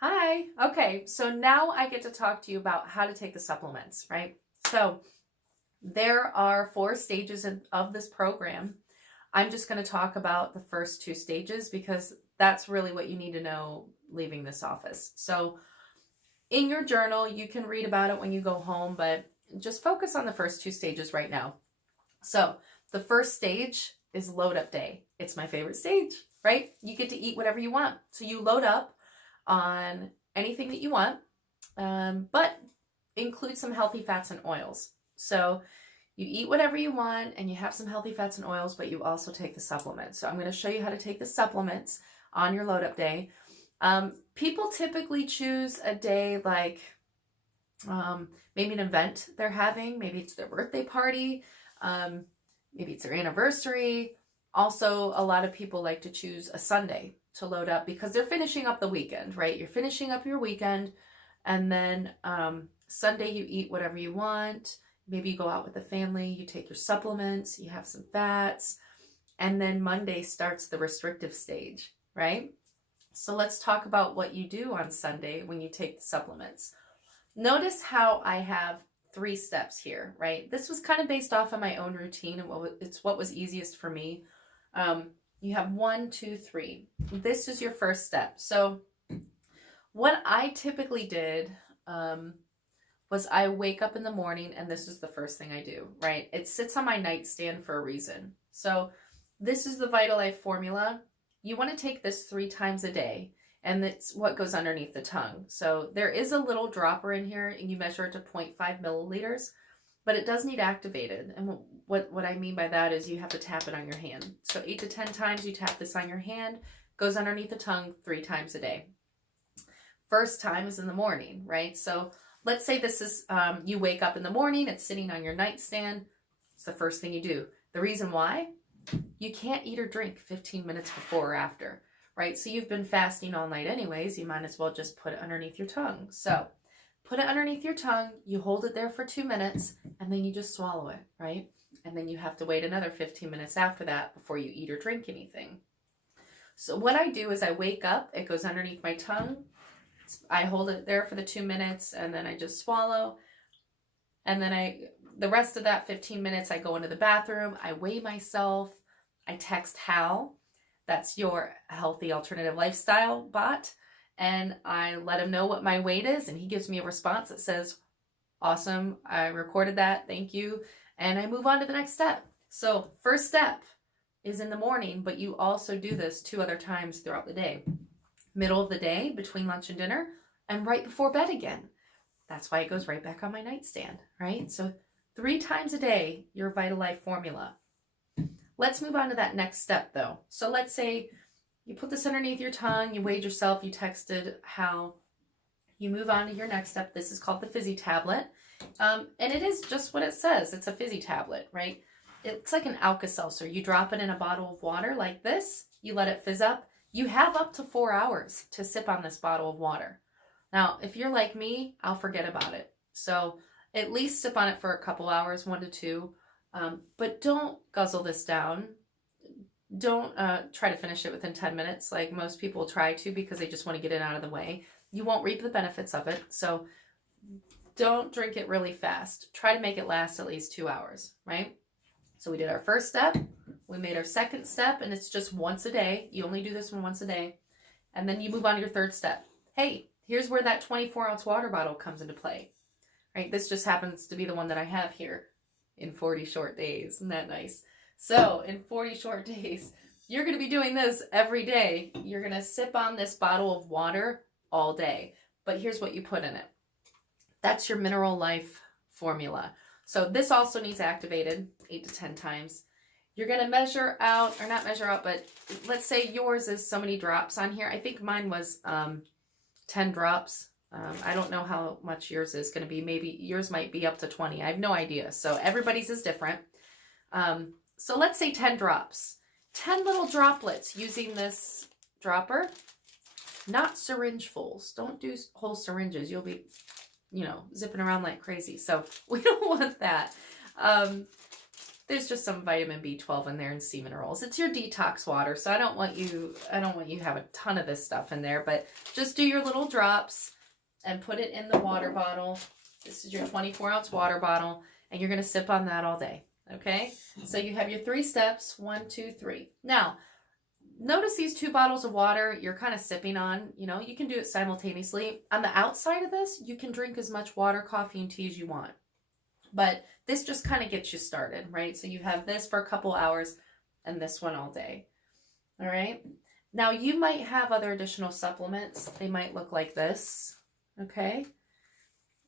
Hi. Okay, so now I get to talk to you about how to take the supplements, right? So there are 4 stages of this program. I'm just going to talk about the first 2 stages because that's really what you need to know leaving this office. So in your journal, you can read about it when you go home, but just focus on the first 2 stages right now. So the first stage is load up day. It's my favorite stage, right? You get to eat whatever you want. So you load up on anything that you want, but include some healthy fats and oils. So you eat whatever you want and you have some healthy fats and oils, but you also take the supplements. So I'm going to show you how to take the supplements on your load up day. People typically choose a day like maybe an event they're having, maybe it's their birthday party, maybe it's their anniversary. Also, a lot of people like to choose a Sunday to load up because they're finishing up the weekend, right? You're finishing up your weekend, and then Sunday you eat whatever you want. Maybe you go out with the family, you take your supplements, you have some fats, and then Monday starts the restrictive stage, right? So let's talk about what you do on Sunday when you take the supplements. Notice how I have 3 steps here, right? This was kind of based off of my own routine and it's what was easiest for me. You have 1, 2, 3. This is your first step. So what I typically did was I wake up in the morning and this is the first thing I do, right? It sits on my nightstand for a reason. So this is the Vitalife formula. You want to take this 3 times a day, and that's what goes underneath the tongue. So there is a little dropper in here and you measure it to 0.5 milliliters, but it does need activated. And what I mean by that is you have to tap it on your hand. So 8 to 10 times you tap this on your hand, goes underneath the tongue 3 times a day. First time is in the morning, right? So let's say this is, you wake up in the morning, it's sitting on your nightstand. It's the first thing you do. The reason why? You can't eat or drink 15 minutes before or after, right? So you've been fasting all night anyways, you might as well just put it underneath your tongue. So put it underneath your tongue, you hold it there for 2 minutes, and then you just swallow it, right? And then you have to wait another 15 minutes after that before you eat or drink anything. So what I do is I wake up, it goes underneath my tongue, I hold it there for the 2 minutes, and then I just swallow. And then the rest of that 15 minutes, I go into the bathroom, I weigh myself, I text Hal, that's your healthy alternative lifestyle bot, and I let him know what my weight is, and he gives me a response that says, awesome, I recorded that, thank you, and I move on to the next step. So first step is in the morning, but you also do this 2 other times throughout the day. Middle of the day, between lunch and dinner, and right before bed again. That's why it goes right back on my nightstand, right? So 3 times a day, your Vitalife formula. Let's move on to that next step though. So let's say you put this underneath your tongue, you weighed yourself, you texted how you move on to your next step. This is called the Fizzy tablet. And it is just what it says. It's a fizzy tablet, right? It's like an Alka-Seltzer. You drop it in a bottle of water like this, you let it fizz up. You have up to 4 hours to sip on this bottle of water. Now, if you're like me, I'll forget about it. So at least sip on it for a couple hours, 1 to 2. But don't guzzle this down. Don't try to finish it within 10 minutes like most people try to because they just want to get it out of the way. You won't reap the benefits of it. So don't drink it really fast. Try to make it last at least 2 hours, right? So we did our first step. We made our second step, and it's just once a day. You only do this one once a day. And then you move on to your third step. Hey, here's where that 24-ounce water bottle comes into play, right? This just happens to be the one that I have here in 40 short days. Isn't that nice? So in 40 short days, you're going to be doing this every day. You're going to sip on this bottle of water all day. But here's what you put in it. That's your Mineral Life formula. So this also needs activated 8 to 10 times. You're going to measure out, or not measure out, but let's say yours is so many drops on here. I think mine was 10 drops. I don't know how much yours is going to be. Maybe yours might be up to 20. I have no idea. So everybody's is different. So let's say 10 drops. 10 little droplets using this dropper. Not syringefuls. Don't do whole syringes. You'll be, zipping around like crazy. So we don't want that. there's just some vitamin B12 in there and sea minerals. It's your detox water, so I don't want you to have a ton of this stuff in there, but just do your little drops and put it in the water bottle. This is your 24-ounce water bottle, and you're going to sip on that all day, okay? So you have your 3 steps, 1, 2, 3. Now, notice these 2 bottles of water you're kind of sipping on. You know, you can do it simultaneously. On the outside of this, you can drink as much water, coffee, and tea as you want. But this just kind of gets you started, right? So you have this for a couple hours and this one all day, all right? Now, you might have other additional supplements. They might look like this, okay?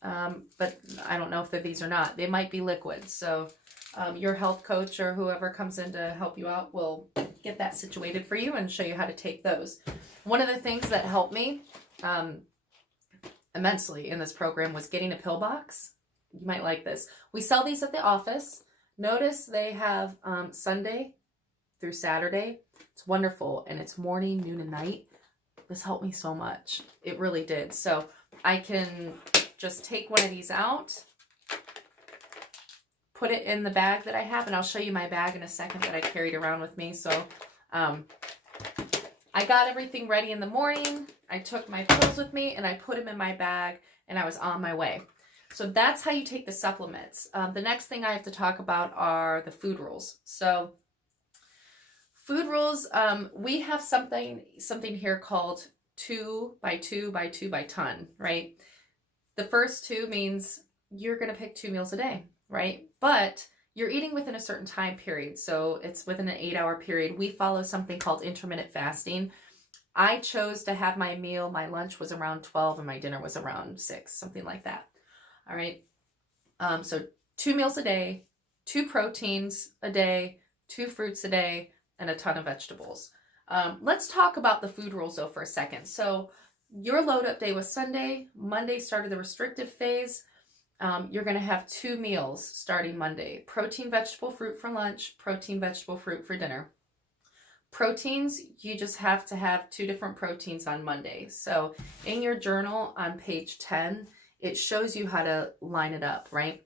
But I don't know if they're these or not. They might be liquids. So your health coach or whoever comes in to help you out will get that situated for you and show you how to take those. One of the things that helped me immensely in this program was getting a pill box. You might like this. We sell these at the office. Notice they have Sunday through Saturday. It's wonderful. And it's morning, noon, and night. This helped me so much. It really did. So I can just take one of these out, put it in the bag that I have, and I'll show you my bag in a second that I carried around with me. So I got everything ready in the morning. I took my pills with me and I put them in my bag and I was on my way. So that's how you take the supplements. The next thing I have to talk about are the food rules. So food rules, we have something here called 2 by 2 by 2 by ton, right? The first 2 means you're going to pick 2 meals a day, right? But you're eating within a certain time period. So it's within an 8-hour period. We follow something called intermittent fasting. I chose to have my lunch was around 12 and my dinner was around 6, something like that. All right. So 2 meals a day, 2 proteins a day, 2 fruits a day, and a ton of vegetables. Let's talk about the food rules though for a second. So your load up day was Sunday. Monday started the restrictive phase. You're going to have 2 meals starting Monday. Protein, vegetable, fruit for lunch. Protein, vegetable, fruit for dinner. Proteins, you just have to have 2 different proteins on Monday. So in your journal on page 10, it shows you how to line it up, right?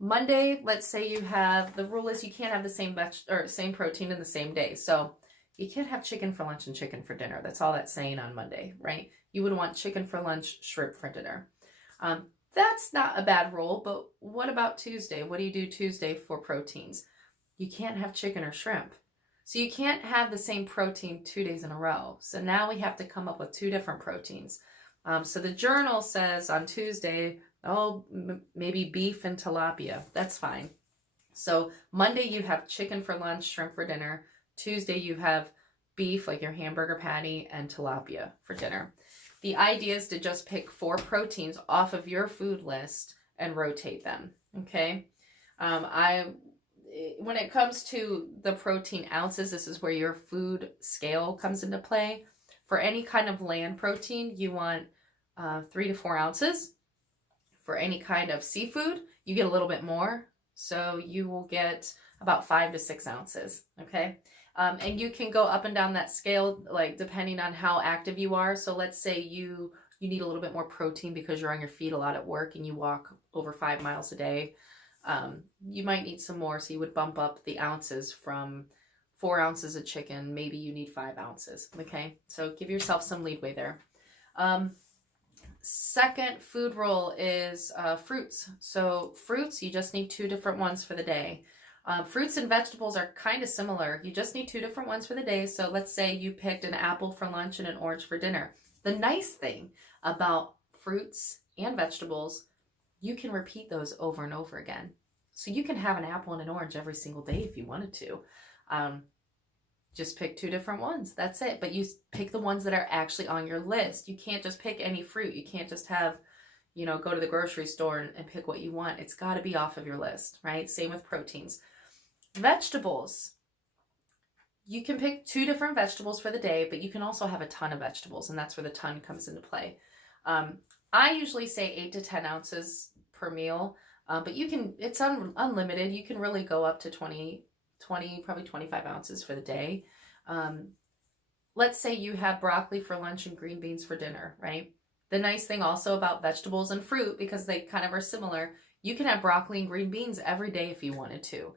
Monday, let's say you have, the rule is you can't have the same protein in the same day. So you can't have chicken for lunch and chicken for dinner. That's all that's saying on Monday, right? You would want chicken for lunch, shrimp for dinner. That's not a bad rule, but what about Tuesday? What do you do Tuesday for proteins? You can't have chicken or shrimp. So you can't have the same protein 2 days in a row. So now we have to come up with 2 different proteins. So the journal says on Tuesday, maybe beef and tilapia. That's fine. So Monday you have chicken for lunch, shrimp for dinner. Tuesday you have beef, like your hamburger patty, and tilapia for dinner. The idea is to just pick 4 proteins off of your food list and rotate them, okay? When it comes to the protein ounces, this is where your food scale comes into play. For any kind of land protein, you want 3 to 4 ounces. For any kind of seafood, you get a little bit more. So you will get about 5 to 6 ounces, okay? And you can go up and down that scale, like depending on how active you are. So let's say you need a little bit more protein because you're on your feet a lot at work and you walk over 5 miles a day. You might need some more. So you would bump up the ounces from 4 ounces of chicken. Maybe you need 5 ounces. Okay. So give yourself some leeway there. Second food rule is fruits. So fruits, you just need 2 different ones for the day. Fruits and vegetables are kind of similar. You just need 2 different ones for the day. So let's say you picked an apple for lunch and an orange for dinner. The nice thing about fruits and vegetables, you can repeat those over and over again. So you can have an apple and an orange every single day if you wanted to. Just pick 2 different ones. That's it. But you pick the ones that are actually on your list. You can't just pick any fruit. You can't just have, go to the grocery store and pick what you want. It's got to be off of your list, right? Same with proteins. Vegetables. You can pick 2 different vegetables for the day, but you can also have a ton of vegetables, and that's where the ton comes into play. I usually say 8 to 10 ounces per meal, but it's unlimited. You can really go up to 20, probably 25 ounces for the day. Let's say you have broccoli for lunch and green beans for dinner, right? The nice thing also about vegetables and fruit, because they kind of are similar, You can have broccoli and green beans every day if you wanted to.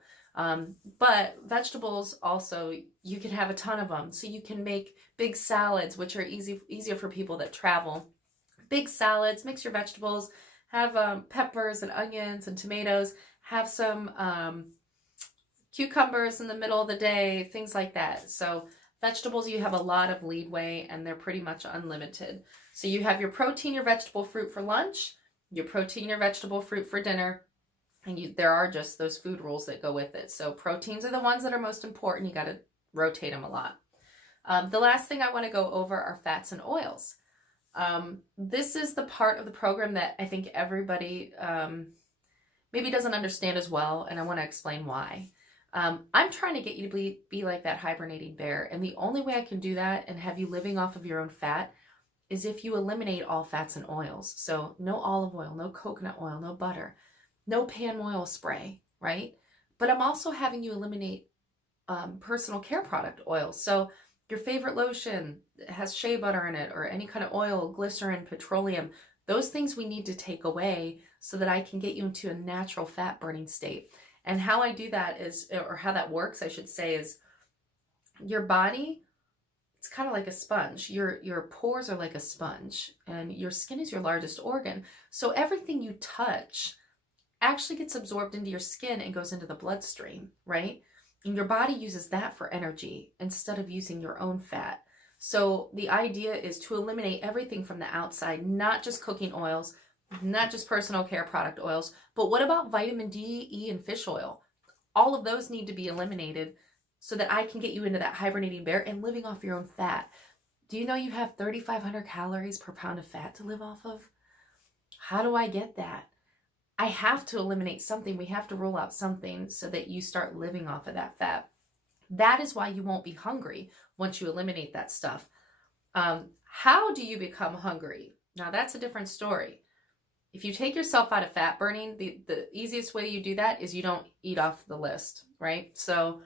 But vegetables also, you can have a ton of them. So you can make big salads, which are easier for people that travel. Big salads, mix your vegetables, have peppers and onions and tomatoes, have some cucumbers in the middle of the day, things like that. So vegetables, you have a lot of leeway and they're pretty much unlimited. So you have your protein, your vegetable, fruit for lunch, your protein, your vegetable, fruit for dinner, and there are just those food rules that go with it. So proteins are the ones that are most important. You got to rotate them a lot. The last thing I want to go over are fats and oils. This is the part of the program that I think everybody maybe doesn't understand as well, and I want to explain why. I'm trying to get you to be like that hibernating bear, and the only way I can do that and have you living off of your own fat is if you eliminate all fats and oils. So no olive oil, no coconut oil, no butter, no pan oil spray, right? But I'm also having you eliminate personal care product oils. So your favorite lotion has shea butter in it, or any kind of oil, glycerin, petroleum, those things we need to take away so that I can get you into a natural fat burning state. And how I do that is, or how that works, I should say, is your body, it's kind of like a sponge. Your pores are like a sponge, and your skin is your largest organ. So everything you touch actually gets absorbed into your skin and goes into the bloodstream, right? And your body uses that for energy instead of using your own fat. So the idea is to eliminate everything from the outside, not just cooking oils, not just personal care product oils, but what about vitamin D, E, and fish oil? All of those need to be eliminated so that I can get you into that hibernating bear and living off your own fat. Do you know you have 3,500 calories per pound of fat to live off of? How do I get that? I have to eliminate something. We have to rule out something so that you start living off of that fat. That is why you won't be hungry once you eliminate that stuff. How do you become hungry? Now that's a different story. If you take yourself out of fat burning, the easiest way you do that is you don't eat off the list, right? So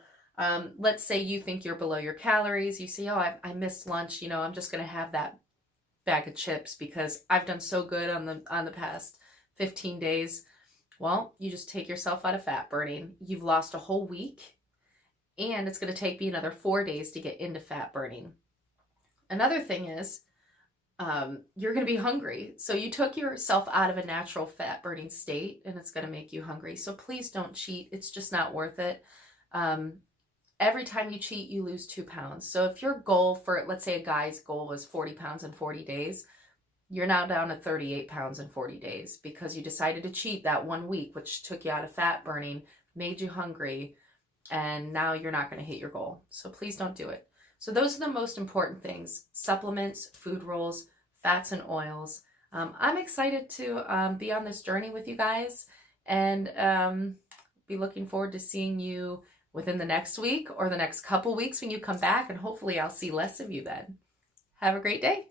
let's say you think you're below your calories. You say, oh, I missed lunch. You know, I'm just going to have that bag of chips because I've done so good on the past 15 days. Well, you just take yourself out of fat burning. You've lost a whole week, and it's going to take me another 4 days to get into fat burning. Another thing is, you're going to be hungry. So you took yourself out of a natural fat burning state, and it's going to make you hungry. So please don't cheat. It's just not worth it. Every time you cheat, you lose 2 pounds. So if your goal for, let's say a guy's goal was 40 pounds in 40 days, you're now down to 38 pounds in 40 days because you decided to cheat that 1 week, which took you out of fat burning, made you hungry, and now you're not going to hit your goal. So please don't do it. So those are the most important things: supplements, food rules, fats and oils. I'm excited to be on this journey with you guys, and be looking forward to seeing you within the next week or the next couple weeks when you come back, and hopefully I'll see less of you then. Have a great day.